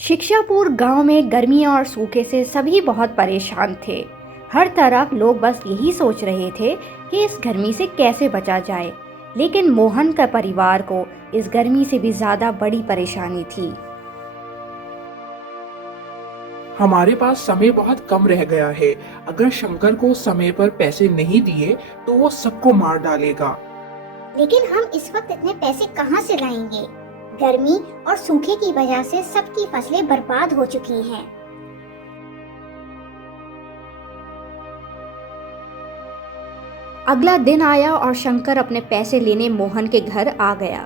शिक्षापुर गांव में गर्मी और सूखे से सभी बहुत परेशान थे। हर तरफ लोग बस यही सोच रहे थे कि इस गर्मी से कैसे बचा जाए, लेकिन मोहन का परिवार को इस गर्मी से भी ज्यादा बड़ी परेशानी थी। हमारे पास समय बहुत कम रह गया है। अगर शंकर को समय पर पैसे नहीं दिए तो वो सबको मार डालेगा। लेकिन हम इस वक्त इतने पैसे कहां से लाएंगे? गर्मी और सूखे की वजह से सबकी फसलें बर्बाद हो चुकी हैं। अगला दिन आया और शंकर अपने पैसे लेने मोहन के घर आ गया।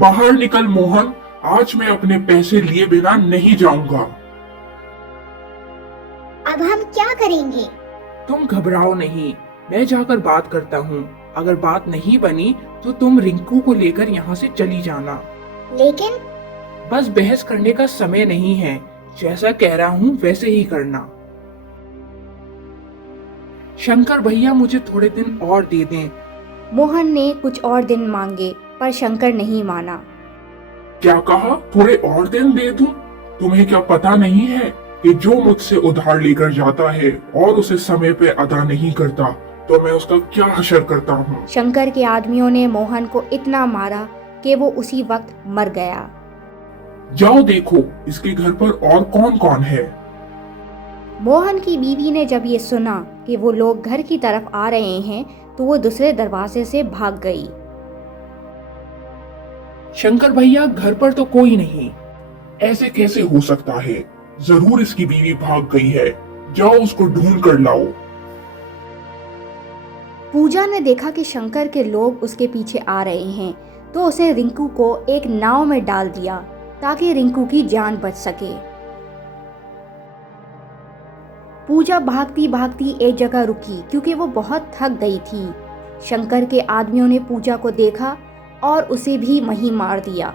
बाहर निकल मोहन, आज मैं अपने पैसे लिए बिना नहीं जाऊंगा। अब हम क्या करेंगे? तुम घबराओ नहीं, मैं जाकर बात करता हूँ। अगर बात नहीं बनी तो तुम रिंकू को लेकर यहाँ से चली जाना। लेकिन बस बहस करने का समय नहीं है। जैसा कह रहा हूँ वैसे ही करना। शंकर भैया मुझे थोड़े दिन और दे दें। मोहन ने कुछ और दिन मांगे पर शंकर नहीं माना। क्या कहा? थोड़े और दिन दे दूं? तुम्हें क्या पता नहीं है कि जो मुझसे उधार लेकर जाता है और उसे समय पे अदा नहीं करता तो मैं उसका क्या हशर करता हूँ। शंकर के आदमियों ने मोहन को इतना मारा कि वो उसी वक्त मर गया। जाओ देखो इसके घर पर और कौन कौन है। मोहन की बीवी ने जब ये सुना कि वो लोग घर की तरफ आ रहे हैं तो वो दूसरे दरवाजे से भाग गई। शंकर भैया घर पर तो कोई नहीं। ऐसे कैसे हो सकता है? जरूर इसकी बीवी भाग गई है। जाओ उसको ढूंढ कर लाओ। पूजा ने देखा कि शंकर के लोग उसके पीछे आ रहे हैं तो उसे रिंकू को एक नाव में डाल दिया ताकि रिंकू की जान बच सके। पूजा भागती भागती एक जगह रुकी क्योंकि वो बहुत थक गई थी। शंकर के आदमियों ने पूजा को देखा और उसे भी वहीं मार दिया।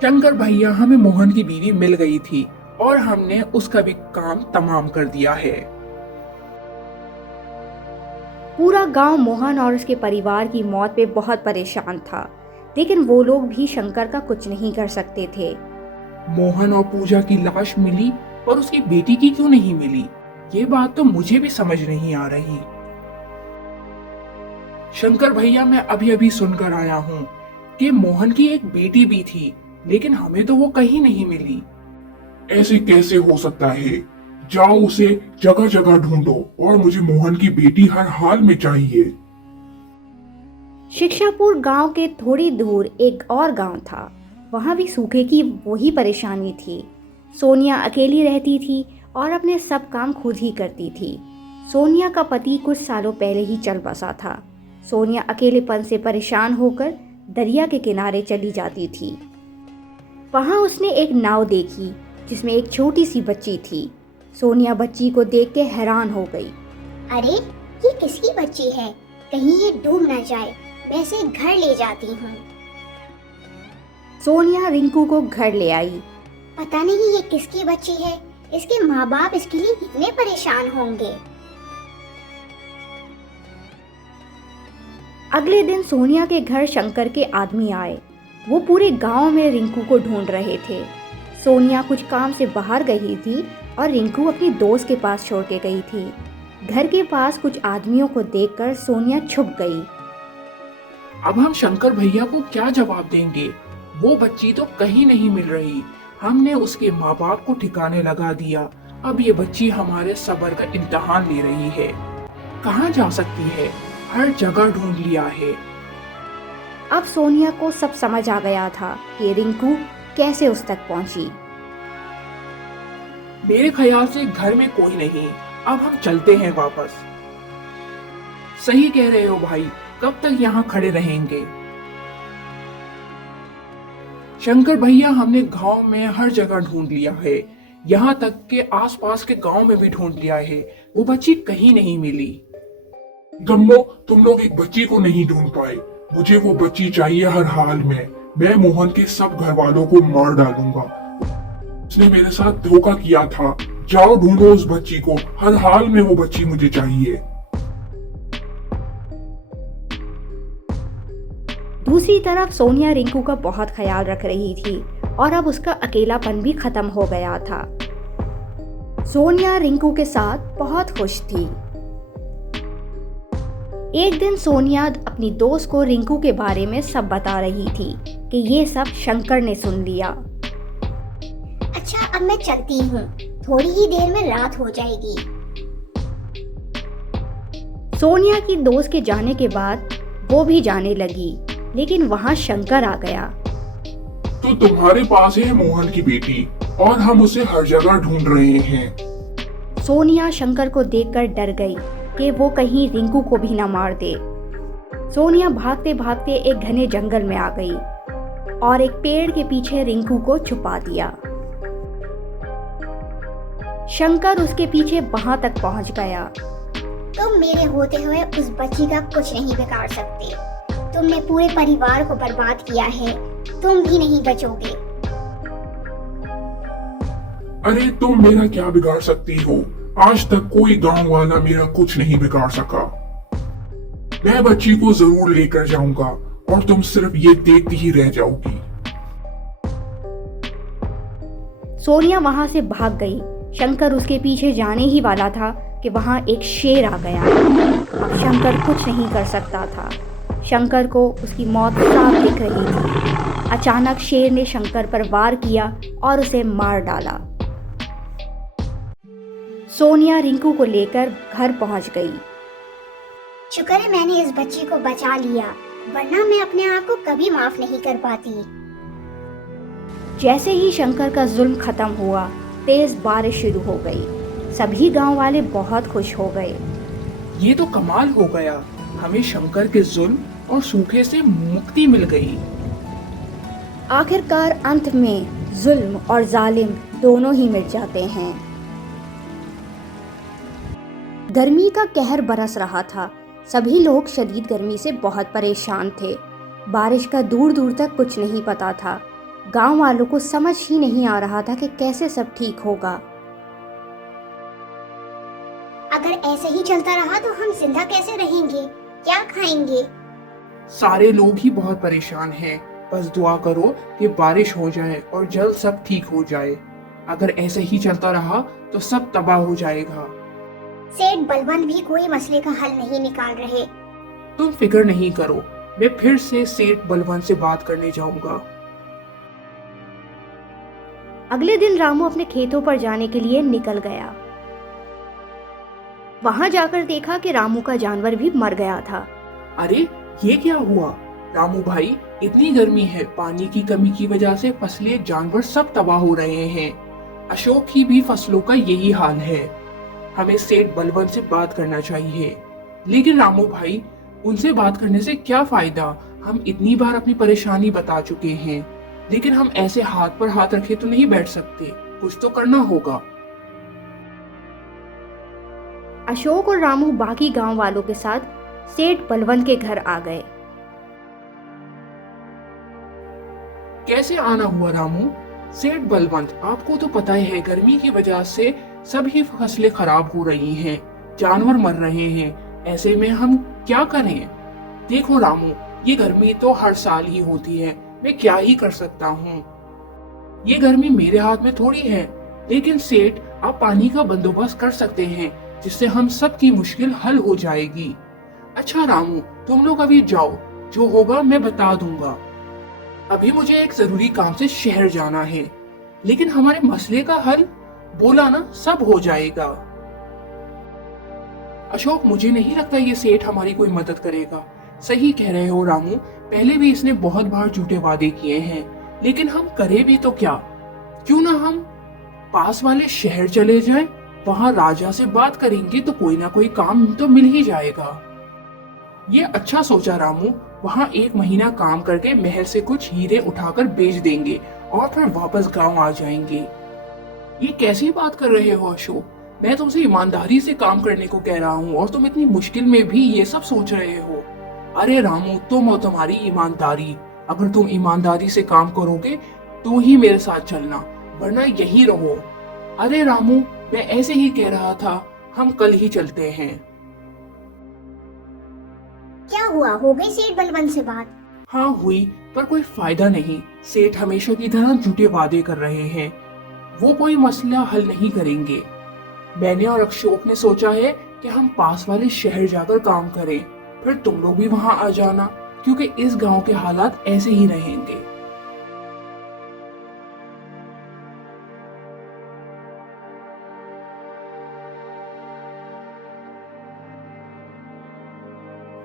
शंकर भैया, हमें मोहन की बीवी मिल गई थी और हमने उसका भी काम तमाम कर दिया है। पूरा गांव मोहन और उसके परिवार की मौत पे बहुत परेशान था, लेकिन वो लोग भी शंकर का कुछ नहीं कर सकते थे। मोहन और पूजा की लाश मिली पर उसकी बेटी की क्यों नहीं मिली? ये बात तो मुझे भी समझ नहीं आ रही। शंकर भैया, मैं अभी अभी सुनकर आया हूँ कि मोहन की एक बेटी भी थी, लेकिन हमें तो वो कहीं नहीं मिली। ऐसे कैसे हो सकता है? जाओ उसे जगह जगह ढूंढो और मुझे मोहन की बेटी हर हाल में चाहिए। शिक्षापुर गांव के थोड़ी दूर एक और गांव था। वहां भी सूखे की वही परेशानी थी। सोनिया अकेली रहती थी और अपने सब काम खुद ही करती थी। सोनिया का पति कुछ सालों पहले ही चल बसा था। सोनिया अकेलेपन से परेशान होकर दरिया के किनारे चली जाती थी। वहां उसने एक नाव देखी जिसमें एक छोटी सी बच्ची थी। सोनिया बच्ची को देख के हैरान हो गई। अरे ये किसकी बच्ची है? कहीं ये डूब न जाए। मैं इसे घर ले जाती हूँ। सोनिया रिंकू को घर ले आई। पता नहीं ये किसकी बच्ची है। इसके माँ बाप इसके लिए कितने परेशान होंगे। अगले दिन सोनिया के घर शंकर के आदमी आए। वो पूरे गांव में रिंकू को ढूंढ रहे थे। सोनिया कुछ काम से बाहर गई थी और रिंकू अपनी दोस्त के पास छोड़ के गई थी। घर के पास कुछ आदमियों को देखकर सोनिया छुप गई। अब हम शंकर भैया को क्या जवाब देंगे? वो बच्ची तो कहीं नहीं मिल रही। हमने उसके माँ बाप को ठिकाने लगा दिया। अब ये बच्ची हमारे सब्र का इम्तिहान ले रही है। कहाँ जा सकती है? हर जगह ढूंढ लिया है। अब सोनिया को सब समझ आ गया था कि रिंकू कैसे उस तक पहुंची। मेरे ख्याल से घर में कोई नहीं। अब हम चलते हैं वापस। सही कह रहे हो भाई, कब तक यहाँ खड़े रहेंगे? शंकर भैया, हमने गांव में हर जगह ढूंढ लिया है। यहाँ तक के आसपास के गांव में भी ढूंढ लिया है। वो बच्ची कहीं नहीं मिली। गम्मो, तुम लोग एक बच्ची को नहीं ढूंढ पाए। मुझे वो बच्ची चाहिए हर हाल में। मैं मोहन के सब घर वालों को मार डालूंगा। उसने मेरे साथ धोखा किया था। जाओ ढूंढो उस बच्ची को। हर हाल में वो बच्ची मुझे चाहिए। दूसरी तरफ सोनिया रिंकू का बहुत ख्याल रख रही थी और अब उसका अकेलापन भी खत्म हो गया था। सोनिया रिंकू के साथ बहुत खुश थी। एक दिन सोनिया अपनी दोस्त को रिंकू के बारे में सब बता रही थी कि ये सब शंकर ने सुन लिया। अच्छा, अब मैं चलती हूँ, थोड़ी ही देर में रात हो जाएगी। सोनिया की दोस्त के जाने के बाद वो भी जाने लगी, लेकिन वहाँ शंकर आ गया। तो तुम्हारे पास है मोहन की बेटी और हम उसे हर जगह ढूंढ रहे हैं। सोनिया शंकर को देखकर डर गई कि वो कहीं रिंकू को भी न मार दे। सोनिया भागते भागते एक घने जंगल में आ गई और एक पेड़ के पीछे रिंकू को छुपा दिया। शंकर उसके पीछे वहां तक पहुंच गया। तुम मेरे होते हुए उस बच्ची का कुछ नहीं बिगाड़ सकते। तुमने पूरे परिवार को बर्बाद किया है, तुम भी नहीं बचोगे। अरे तुम मेरा क्या बिगाड़ सकती हो? आज तक कोई गांव वाला मेरा कुछ नहीं बिगाड़ सका। मैं बच्ची को जरूर लेकर जाऊंगा और तुम सिर्फ ये देखती ही रह जाओगी। सोनिया वहां से भाग गई। शंकर उसके पीछे जाने ही वाला था कि वहां एक शेर आ गया। अब शंकर कुछ नहीं कर सकता था। शंकर को उसकी मौत साफ दिख रही थी। अचानक शेर ने शंकर पर वार किया और उसे मार डाला। सोनिया रिंकू को लेकर घर पहुंच गई। शुक्र है मैंने इस बच्ची को बचा लिया, वरना मैं अपने आप को कभी माफ नहीं कर पाती। जैसे ही शंकर का जुल्म खत्म हुआ, तेज बारिश शुरू हो गई। सभी गांव वाले बहुत खुश हो गए। ये तो कमाल हो गया, हमें शंकर के जुल्म और सूखे से मुक्ति मिल गई। आखिरकार अंत में जुल्म और जालिम दोनों ही मिट जाते हैं। गर्मी का कहर बरस रहा था। सभी लोग शदीद गर्मी से बहुत परेशान थे। बारिश का दूर दूर तक कुछ नहीं पता था। गांव वालों को समझ ही नहीं आ रहा था कि कैसे सब ठीक होगा। अगर ऐसे ही चलता रहा तो हम जिंदा कैसे रहेंगे, क्या खाएंगे? सारे लोग ही बहुत परेशान हैं। बस दुआ करो कि बारिश हो जाए और जल्द सब ठीक हो जाए। अगर ऐसे ही चलता रहा तो सब तबाह हो जाएगा। सेठ बलवंत भी कोई मसले का हल नहीं निकाल रहे। तुम फिक्र नहीं करो, मैं फिर से सेठ बलवंत से बात करने जाऊंगा। अगले दिन रामू अपने खेतों पर जाने के लिए निकल गया। वहां जाकर देखा कि रामू का जानवर भी मर गया था। अरे ये क्या हुआ? रामू भाई, इतनी गर्मी है, पानी की कमी की वजह से फसलें, जानवर सब तबाह हो रहे हैं। अशोक की भी फसलों का यही हाल है। हमें सेठ बलवंत से बात करना चाहिए। लेकिन रामू भाई, उनसे बात करने से क्या फायदा? हम इतनी बार अपनी परेशानी बता चुके हैं, लेकिन हम ऐसे हाथ पर हाथ रखे तो नहीं बैठ सकते, कुछ तो करना होगा। अशोक और रामू बाकी गांव वालों के साथ सेठ बलवंत के घर आ गए। कैसे आना हुआ रामू? सेठ बलवंत, आपको तो पता ही है, गर्मी की वजह से सभी फसलें खराब हो रही हैं, जानवर मर रहे हैं। ऐसे में हम क्या करें? देखो रामू, ये गर्मी तो हर साल ही होती है, मैं क्या ही कर सकता हूँ। ये गर्मी मेरे हाथ में थोड़ी है। लेकिन सेठ, आप पानी का बंदोबस्त कर सकते हैं, जिससे हम सब की मुश्किल हल हो जाएगी। अच्छा रामू, तुम लोग अभी जाओ, जो होगा मैं बता दूंगा। अभी मुझे एक जरूरी काम से शहर जाना है। लेकिन हमारे मसले का हल बोला ना, सब हो जाएगा। अशोक, मुझे नहीं लगता ये सेठ हमारी कोई मदद करेगा। सही कह रहे हो रामू, पहले भी इसने बहुत बार झूठे वादे किए हैं, लेकिन हम करें भी तो क्या? क्यों ना हम पास वाले शहर चले जाएं, वहां राजा से बात करेंगे तो कोई ना कोई काम तो मिल ही जाएगा। ये अच्छा सोचा रामू, वहां 1 महीना काम करके महल से कुछ हीरे उठाकर बेच देंगे और फिर वापस गांव आ जाएंगे। ये कैसी बात कर रहे हो अशोक? मैं तुमसे ईमानदारी से काम करने को कह रहा हूँ और तुम इतनी मुश्किल में भी ये सब सोच रहे हो। अरे रामू, तुम और तुम्हारी ईमानदारी, अगर तुम ईमानदारी से काम करोगे तो ही मेरे साथ चलना, वरना यहीं रहो। अरे रामू, मैं ऐसे ही कह रहा था, हम कल ही चलते हैं। क्या हुआ, हो गई सेठ बलवंत से बात? हाँ हुई, पर कोई फायदा नहीं। सेठ हमेशा की तरह झूठे वादे कर रहे हैं। वो कोई मसला हल नहीं करेंगे। मैंने और अशोक ने सोचा है कि हम पास वाले शहर जाकर काम करें, फिर तुम लोग भी वहां आ जाना, क्योंकि इस गांव के हालात ऐसे ही रहेंगे।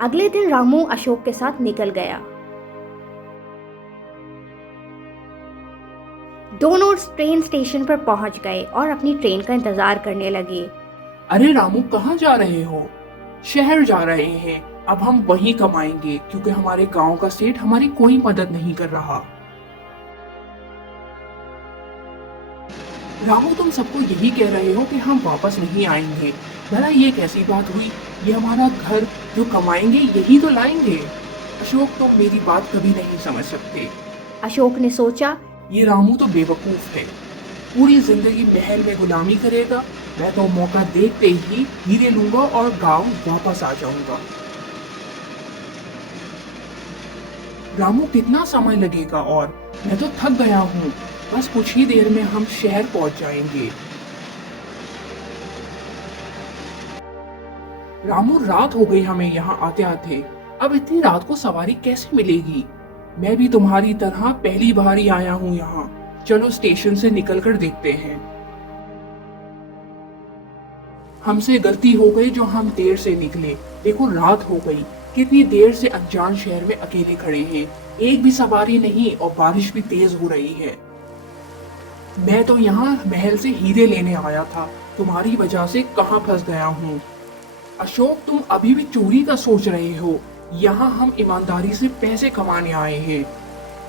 अगले दिन रामू अशोक के साथ निकल गया। दोनों ट्रेन स्टेशन पर पहुंच गए और अपनी ट्रेन का इंतजार करने लगे। अरे रामू, कहाँ जा रहे हो? शहर जा रहे हैं। अब हम वहीं कमाएंगे, क्योंकि हमारे गांव का सेठ हमारी कोई मदद नहीं कर रहा। रामू, तुम सबको यही कह रहे हो कि हम वापस नहीं आएंगे। भला ये कैसी बात हुई? ये हमारा घर, जो कमाएंगे यही तो लाएंगे। अशोक, तुम मेरी बात कभी नहीं समझ सकते। अशोक ने सोचा, ये रामू तो बेवकूफ है। पूरी जिंदगी महल में गुलामी करेगा। मैं तो मौका देखते ही हीरे लूंगा और गांव वापस आ जाऊंगा। रामू, कितना समय लगेगा? और मैं तो थक गया हूँ। बस कुछ ही देर में हम शहर पहुंच जाएंगे। रामू, रात हो गई हमें यहाँ आते आते। अब इतनी रात को सवारी कैसे मिलेगी? मैं भी तुम्हारी तरह पहली बार ही आया हूँ यहाँ। चलो स्टेशन से निकलकर देखते हैं। हमसे गलती हो गई जो हम देर से निकले। देखो, रात हो गई। कितनी देर से अनजान शहर में अकेले खड़े हैं। एक भी सवारी नहीं और बारिश भी तेज हो रही है। मैं तो यहाँ महल से हीरे लेने आया था। तुम्हारी वजह से कहाँ फंस गया हूँ। अशोक, तुम अभी भी चोरी का सोच रहे हो। यहाँ हम ईमानदारी से पैसे कमाने आए हैं।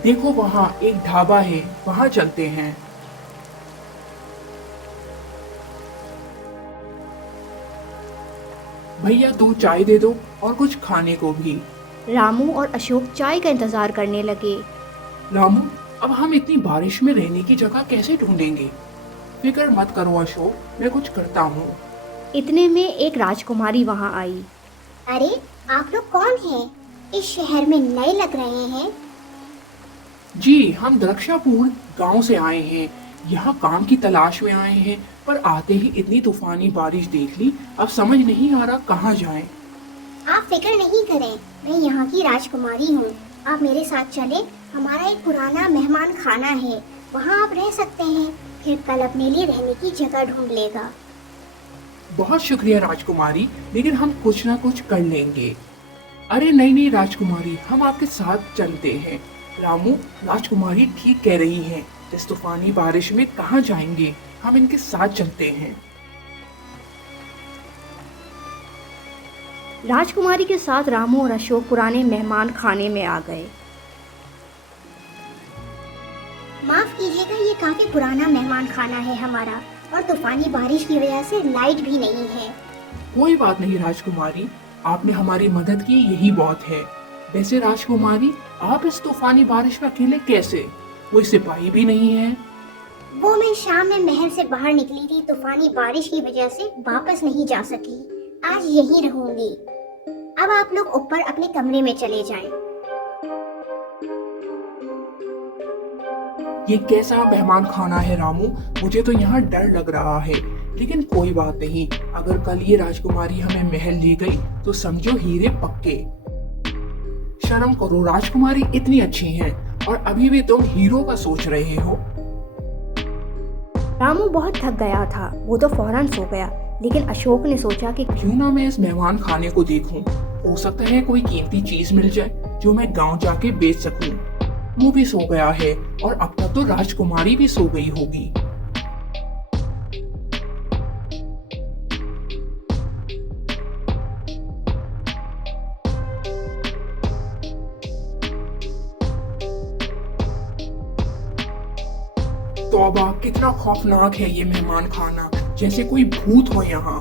देखो, वहाँ एक ढाबा है, वहाँ चलते हैं। भैया, 2 चाय दे दो और कुछ खाने को भी। रामू और अशोक चाय का इंतजार करने लगे। रामू, अब हम इतनी बारिश में रहने की जगह कैसे ढूंढेंगे? फिक्र मत करो अशोक, मैं कुछ करता हूँ। इतने में एक राजकुमारी वहां आई। अरे, आप लोग कौन हैं? इस शहर में नए लग रहे हैं। जी, हम दरक्षापुर गांव से आए हैं। यहाँ काम की तलाश में आए हैं, पर आते ही इतनी तूफानी बारिश देख ली। अब समझ नहीं आ रहा कहाँ जाएं। आप फिक्र नहीं करें, मैं यहाँ की राजकुमारी हूँ। आप मेरे साथ चले। हमारा एक पुराना मेहमान खाना है, वहाँ आप रह सकते हैं। फिर कल अपने लिए रहने की जगह ढूंढ लेगा। बहुत शुक्रिया राजकुमारी, लेकिन हम कुछ ना कुछ कर लेंगे। अरे नहीं नहीं राजकुमारी, हम आपके साथ चलते हैं। रामू, राजकुमारी ठीक कह रही है। इस तूफानी बारिश में कहाँ जाएंगे? हम इनके साथ चलते हैं। राजकुमारी के साथ रामू और अशोक पुराने मेहमान खाने में आ गए। माफ कीजिएगा, ये काफी पुराना मेहमान खाना है हमारा, और तूफानी बारिश की वजह से लाइट भी नहीं है। कोई बात नहीं राजकुमारी, आपने हमारी मदद की, यही बहुत है। वैसे राजकुमारी, आप इस तूफानी बारिश में अकेले कैसे? कोई सिपाही भी नहीं है? वो मैं शाम में महल से बाहर निकली थी, तूफानी बारिश की वजह से वापस नहीं जा सकी। आज यहीं रहूंगी। अब आप लोग ऊपर अपने कमरे में चले जाएं। ये कैसा मेहमान खाना है रामू? मुझे तो यहाँ डर लग रहा है, लेकिन कोई बात नहीं। अगर कल ये राजकुमारी हमें महल ले गई तो समझो हीरे पक्के। शर्म करो राजकुमारी, इतनी अच्छी हैं और अभी भी तुम हीरो का सोच रहे हो। रामू बहुत थक गया था, वो तो फौरन सो गया। लेकिन अशोक ने सोचा कि क्यों ना मैं इस मेहमान खाने को देखूं। हो सकता है कोई कीमती चीज मिल जाए जो मैं गांव जाके बेच सकूं। वो भी सो गया है और अब तक तो राजकुमारी भी सो गई होगी। तौबा, कितना खौफनाक है ये मेहमान खाना, जैसे कोई भूत हो यहाँ।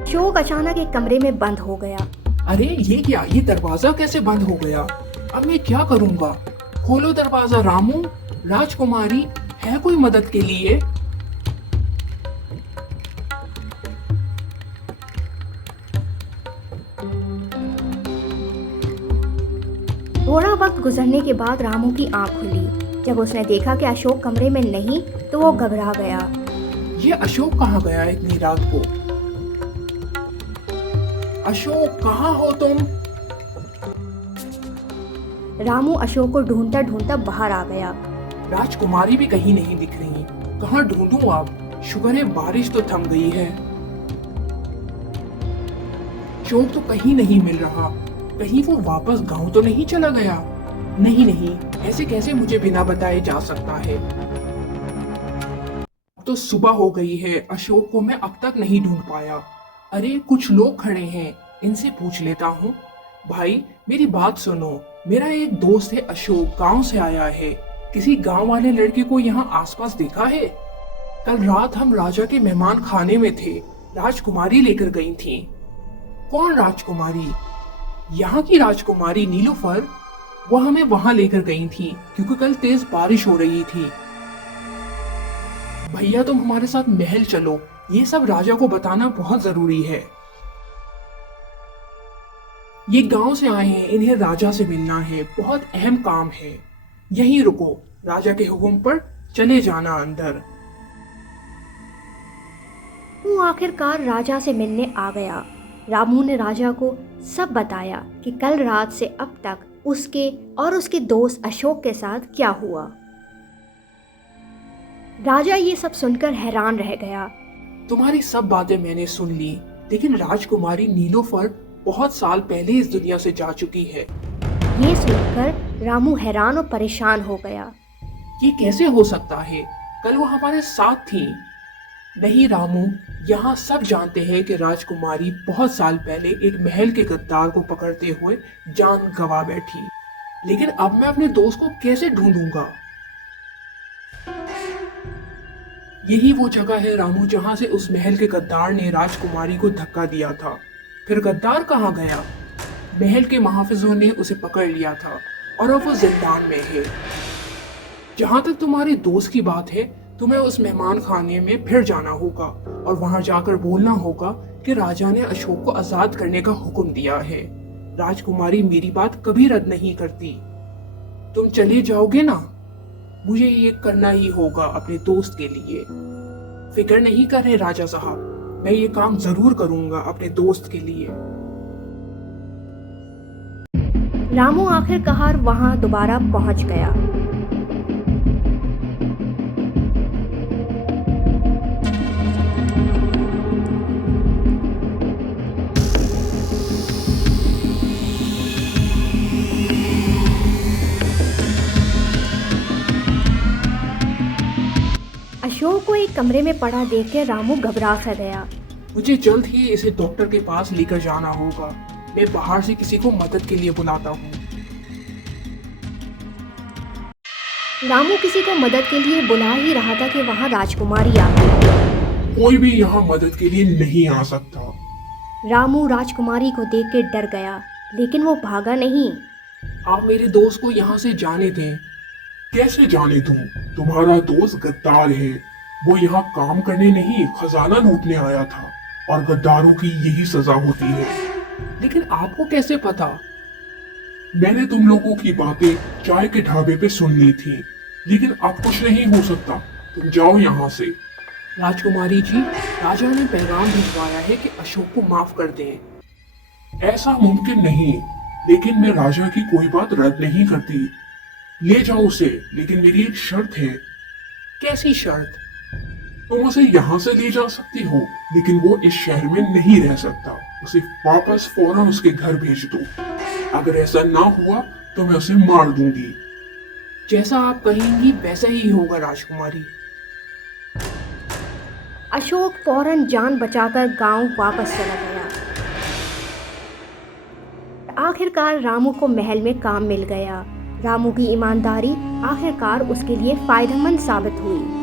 अशोक अचानक एक कमरे में बंद हो गया। अरे ये क्या? ये दरवाजा कैसे बंद हो गया? अब मैं क्या करूंगा? खोलो दरवाजा रामू। राजकुमारी, है कोई मदद के लिए? थोड़ा वक्त गुजरने के बाद रामू की आंख खुली। जब उसने देखा कि अशोक कमरे में नहीं तो वो घबरा गया। ये अशोक कहाँ गया इतनी रात को? अशोक कहाँ हो तुम? रामू अशोक को ढूंढता ढूंढता बाहर आ गया। राजकुमारी भी कहीं नहीं दिख रही। कहाँ ढूंढूं अब? शुक्र है बारिश तो थम गई है। अशोक तो कहीं नहीं मिल रहा। कहीं वो वापस गांव तो नहीं चला गया? नहीं नहीं, ऐसे कैसे मुझे बिना बताए जा सकता है? अब तो सुबह हो गई है, अशोक को मैं अब तक नहीं ढूंढ पाया। अरे कुछ लोग खड़े हैं, इनसे पूछ लेता हूँ। भाई मेरी बात सुनो, मेरा एक दोस्त है अशोक, गांव से आया है। किसी गांव वाले लड़के को यहाँ आसपास देखा है? कल रात हम राजा के मेहमान खाने में थे, राजकुमारी लेकर गई थी। कौन राजकुमारी? यहाँ की राजकुमारी नीलोफर। वो हमें वहां लेकर गई थी क्योंकि कल तेज बारिश हो रही थी। भैया तुम हमारे साथ महल चलो, ये सब राजा को बताना बहुत जरूरी है। ये गांव से आए हैं, इन्हें राजा से मिलना है, बहुत अहम काम है। यहीं रुको, राजा के हुक्म पर चले जाना अंदर। वो आखिरकार राजा से मिलने आ गया। रामू ने राजा को सब बताया कि कल रात से अब तक उसके और उसके दोस्त अशोक के साथ क्या हुआ। राजा ये सब सुनकर हैरान रह गया। तुम्हारी सब बातें मैंने सुन ली, लेकिन राजकुमारी नीलोफर बहुत साल पहले इस दुनिया से जा चुकी है। ये सुनकर रामू हैरान और परेशान हो गया। ये कैसे हो सकता है? कल वो हमारे साथ थी। नहीं रामू, यहाँ सब जानते हैं कि राजकुमारी बहुत साल पहले एक महल के गद्दार को पकड़ते हुए जान गंवा बैठी। लेकिन अब मैं अपने दोस्त को कैसे ढूंढूंगा? यही वो जगह है रामू जहाँ से उस महल के गद्दार ने राजकुमारी को धक्का दिया था। फिर गद्दार कहाँ गया? महल के महाफिजों ने उसे पकड़ लिया था और अब वो जिंदान में है। जहाँ तक तुम्हारे दोस्त की बात है, तुम्हें उस मेहमान खाने में फिर जाना होगा और वहां जाकर बोलना होगा कि राजा ने अशोक को आजाद करने का हुक्म दिया है। राजकुमारी मेरी बात कभी रद्द नहीं करती। तुम चले जाओगे ना? मुझे ये करना ही होगा अपने दोस्त के लिए। फिक्र नहीं कर रहे राजा साहब, मैं ये काम जरूर करूंगा अपने दोस्त के लिए। रामू आखिरकार वहां दोबारा पहुंच गया। अशोक को एक कमरे में पड़ा देखकर रामू घबरा सा गया। मुझे जल्द ही इसे डॉक्टर के पास लेकर जाना होगा। मैं बाहर से किसी को मदद के लिए बुलाता हूँ। रामू किसी को मदद के लिए बुला ही रहा था कि वहां राजकुमारी आ गई। कोई भी यहाँ मदद के लिए नहीं आ सकता। रामू राजकुमारी को देख के डर गया, लेकिन वो भागा नहीं। आप मेरे दोस्त को यहाँ से जाने दें। कैसे जाने दूं? तुम्हारा दोस्त गद्दार है। वो यहाँ काम करने नहीं, खजाना लूटने आया था और गद्दारों की यही सजा होती है। लेकिन आपको कैसे पता? मैंने तुम लोगों की बातें चाय के ढाबे पे सुन ली थी, लेकिन अब कुछ नहीं हो सकता। तुम जाओ यहाँ से। राजकुमारी जी, राजा ने पैगाम भिजवाया है कि अशोक को माफ कर दें। ऐसा मुमकिन नहीं, लेकिन मैं राजा की कोई बात रद्द नहीं करती। ले जाओ उसे, लेकिन मेरी एक शर्त है। कैसी शर्त? तुम उसे यहाँ से ले जा सकती हो, लेकिन वो इस शहर में नहीं रह सकता। उसे वापस फौरन उसके घर भेज दो। अगर ऐसा ना हुआ तो मैं उसे मार दूंगी। जैसा आप कहेंगी वैसा ही होगा राजकुमारी। अशोक फौरन जान बचाकर गांव वापस चला गया। आखिरकार रामू को महल में काम मिल गया। रामू की ईमानदारी आखिरकार उसके लिए फायदेमंद साबित हुई।